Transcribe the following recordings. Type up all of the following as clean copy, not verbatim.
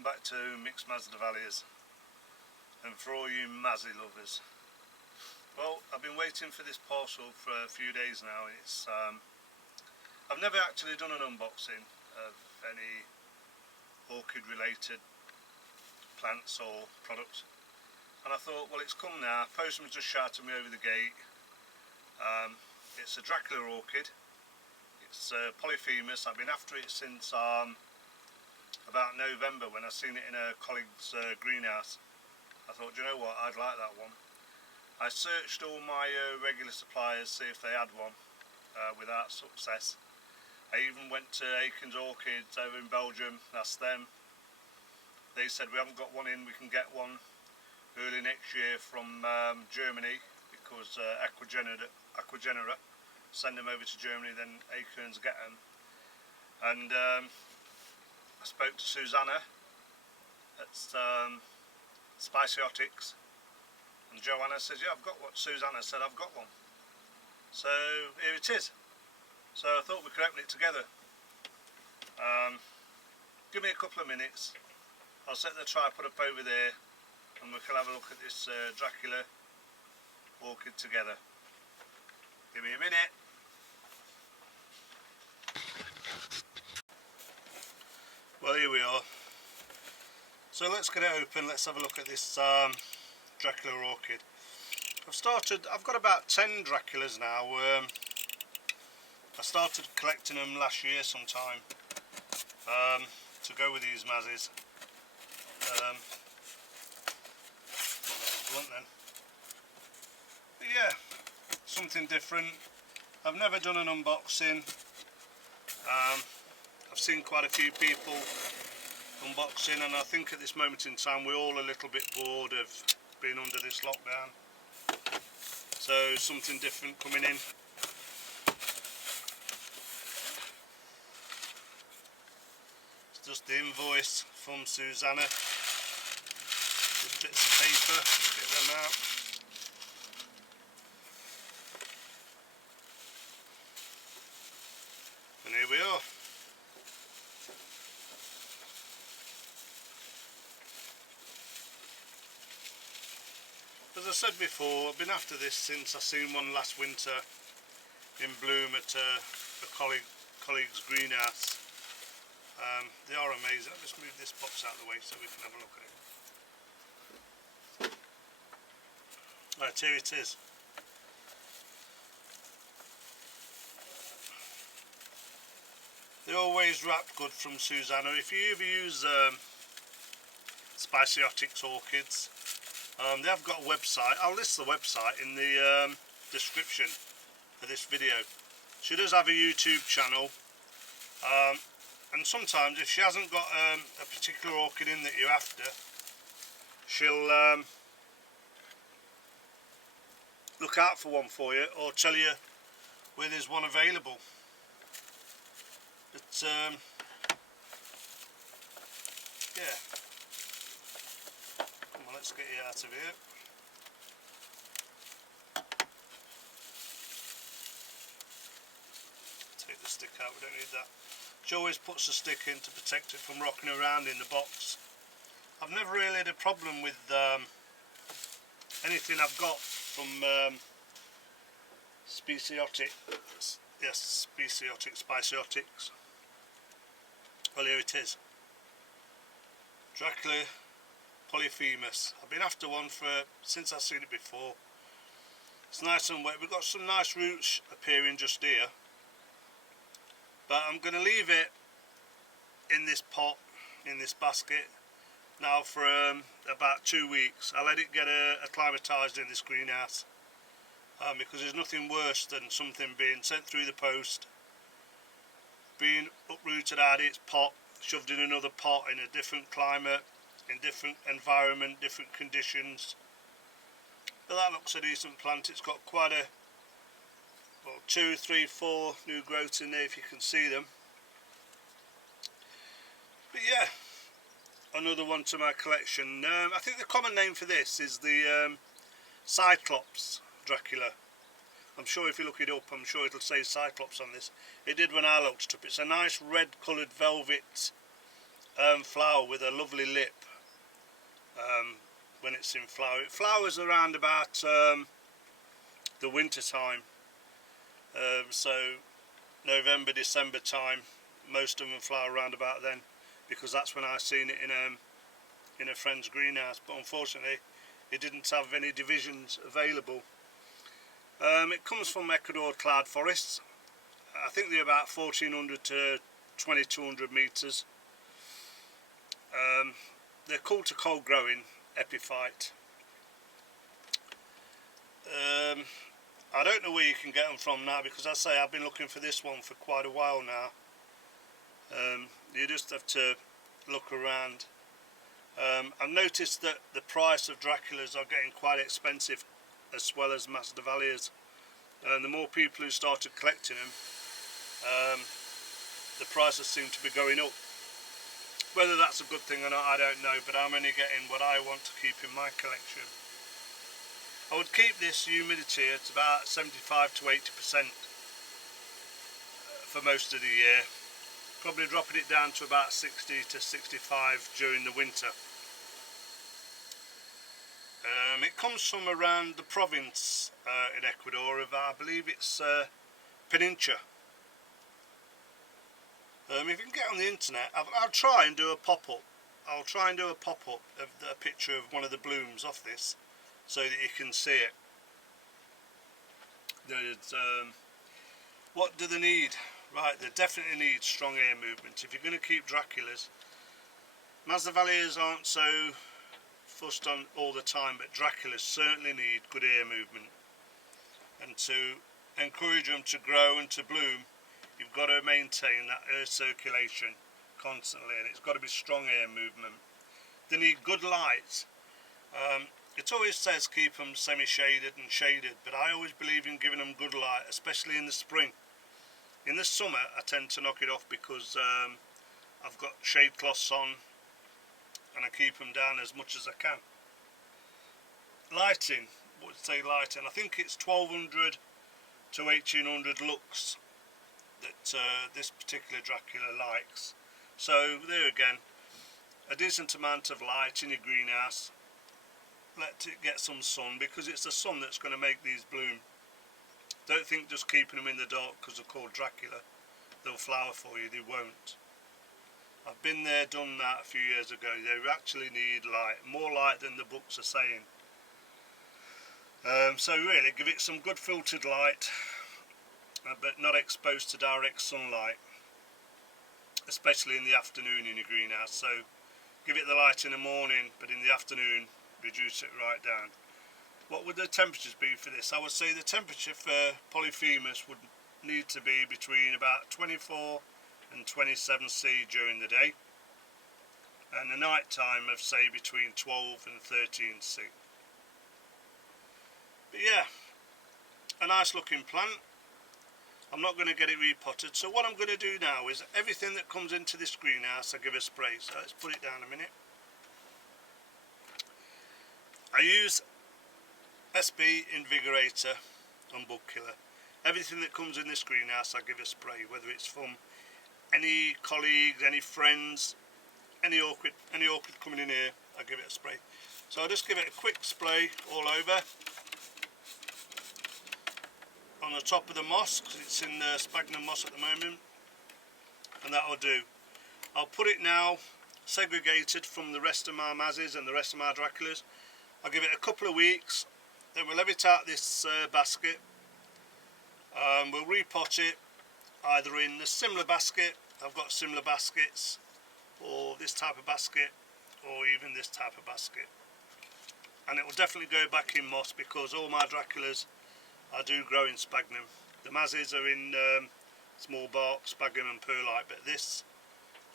welcome back to Mixed Masdevallias, and for all you Mazzy lovers. Well, I've been waiting for this parcel for a few days now. I've never actually done an unboxing of any orchid related plants or products, and I thought, well, it's come now. Postman just shouted me over the gate. It's a Dracula orchid. It's Polyphemus. I've been after it since about November when I seen it in a colleague's greenhouse. I thought, you know what, I'd like that one. I searched all my regular suppliers, see if they had one, without success. I even went to Aiken's Orchids over in Belgium, asked them. They said we haven't got one in, we can get one early next year from Germany, because Aquagenera send them over to Germany, then Aiken's get them. And I spoke to Susanna at Spiceotics, and Joanna says, yeah, I've got what Susanna said, I've got one. So here it is. So I thought we could open it together. Give me a couple of minutes, I'll set the tripod up over there and we can have a look at this Dracula orchid together. Give me a minute. Well, here we are. So let's get it open, let's have a look at this Dracula orchid. I've got about 10 Draculas now. I started collecting them last year sometime to go with these mazzies. Blunt then. But yeah, something different. I've never done an unboxing. I've seen quite a few people unboxing, and I think at this moment in time we're all a little bit bored of being under this lockdown. So something different coming in. It's just the invoice from Susanna. Just bits of paper, get them out. And here we are. As I said before, I've been after this since I seen one last winter in bloom at a colleague's greenhouse. They are amazing. I'll just move this box out of the way so we can have a look at it. Right, here it is. They're always wrapped good from Susanna. If you ever use Spiceotics Orchids, they have got a website. I'll list the website in the description for this video. She does have a YouTube channel, and sometimes if she hasn't got a particular orchid in that you're after, she'll look out for one for you or tell you where there's one available. But yeah. Let's get you out of here. Take the stick out, we don't need that. She always puts the stick in to protect it from rocking around in the box. I've never really had a problem with anything I've got from Spiceotics. Well, here it is. Dracula Polyphemus. I've been after one since I've seen it before. It's nice and wet. We've got some nice roots appearing just here, but I'm going to leave it in this pot, in this basket now for about 2 weeks. I'll let it get acclimatised in this greenhouse, because there's nothing worse than something being sent through the post, being uprooted out of its pot, shoved in another pot in a different climate, in different environment, different conditions. But that looks a decent plant. It's got quite a 2, 3, 4 new growths in there if you can see them. But yeah, another one to my collection. I think the common name for this is the Cyclops Dracula. I'm sure if you look it up, I'm sure it'll say Cyclops on this. It did when I looked it up. It's a nice red coloured velvet flower with a lovely lip when it's in flower. It flowers around about the winter time, so November, December time. Most of them flower around about then, because that's when I seen it in a friend's greenhouse. But unfortunately, it didn't have any divisions available. It comes from Ecuador cloud forests. I think they're about 1400 to 2200 metres. They're cool to cold growing epiphyte. I don't know where you can get them from now, because I say I've been looking for this one for quite a while now. You just have to look around. I've noticed that the price of Draculas are getting quite expensive, as well as Masdevallias. And the more people who started collecting them, the prices seem to be going up. Whether that's a good thing or not, I don't know, but I'm only getting what I want to keep in my collection. I would keep this humidity at about 75 to 80% for most of the year. Probably dropping it down to about 60 to 65 during the winter. It comes from around the province in Ecuador of, I believe it's Peninsula. If you can get on the internet, I'll try and do a pop-up. I'll try and do a pop-up of a picture of one of the blooms off this, so that you can see it. There's, what do they need? Right, they definitely need strong air movement. If you're going to keep Draculas, Masdevallias aren't so fussed on all the time, but Draculas certainly need good air movement. And to encourage them to grow and to bloom, you've got to maintain that air circulation constantly, and it's got to be strong air movement. They need good light. It always says keep them semi-shaded and shaded, but I always believe in giving them good light, especially in the spring. In the summer I tend to knock it off because I've got shade cloths on and I keep them down as much as I can. Lighting, what would say lighting? I think it's 1200 to 1800 lux that this particular Dracula likes. So there again, a decent amount of light in your greenhouse. Let it get some sun, because it's the sun that's going to make these bloom. Don't think just keeping them in the dark because they're called Dracula, they'll flower for you. They won't. I've been there, done that a few years ago. They actually need light, more light than the books are saying. So really, give it some good filtered light, but not exposed to direct sunlight, especially in the afternoon in your greenhouse. So give it the light in the morning, but in the afternoon reduce it right down. What would the temperatures be for this? I would say the temperature for Polyphemus would need to be between about 24 and 27 C during the day, and the night time of say between 12 and 13 C. But yeah, a nice looking plant. I'm not going to get it repotted, so what I'm going to do now is everything that comes into this greenhouse I give a spray. So let's put it down a minute. I use SB Invigorator and Bug Killer. Everything that comes in this greenhouse I give a spray, whether it's from any colleagues, any friends, any orchid coming in here, I give it a spray. So I'll just give it a quick spray all over on the top of the moss, because it's in sphagnum moss at the moment, and that will do. I'll put it now segregated from the rest of my Mazzies and the rest of my Draculas. I'll give it a couple of weeks, then we'll leave it out this basket. We'll repot it either in the similar basket, I've got similar baskets, or this type of basket, or even this type of basket. And it will definitely go back in moss, because all my Draculas I do grow in sphagnum. The Mazzies are in small bark, sphagnum and perlite, but this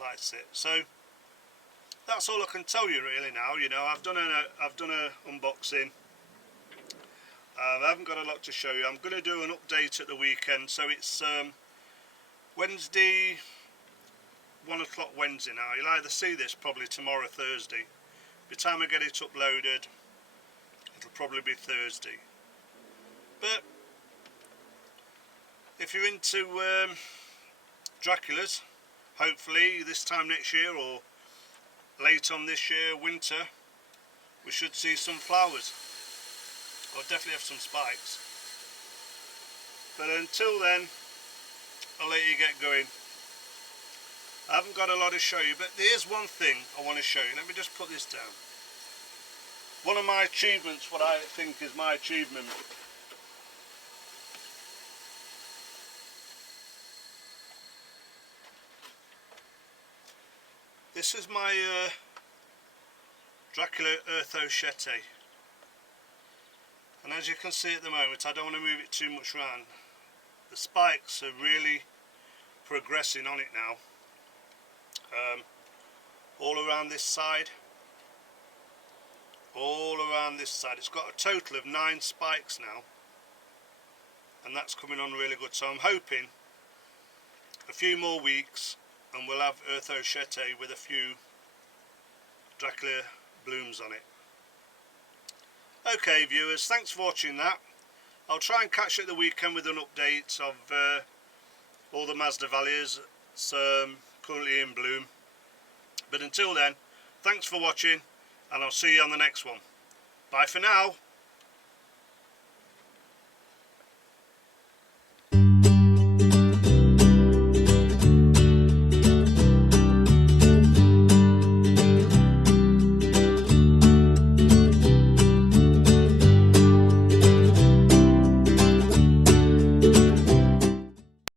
likes it. So that's all I can tell you really now. You know, I've done a unboxing. I haven't got a lot to show you. I'm going to do an update at the weekend. So it's Wednesday, 1 o'clock Wednesday now. You'll either see this probably tomorrow, Thursday. By the time I get it uploaded, it'll probably be Thursday. But if you're into Draculas, hopefully this time next year or late on this year, winter, we should see some flowers. Or definitely have some spikes. But until then, I'll let you get going. I haven't got a lot to show you, but there is one thing I want to show you. Let me just put this down. One of my achievements, what I think is my achievement. This is my Dracula Orchid. And as you can see at the moment, I don't want to move it too much around. The spikes are really progressing on it now. All around this side. All around this side. It's got a total of 9 spikes now. And that's coming on really good. So I'm hoping a few more weeks and we'll have Orchid with a few Dracula blooms on it. Okay viewers, thanks for watching that. I'll try and catch you at the weekend with an update of all the Masdevallias currently in bloom. But until then, thanks for watching and I'll see you on the next one. Bye for now.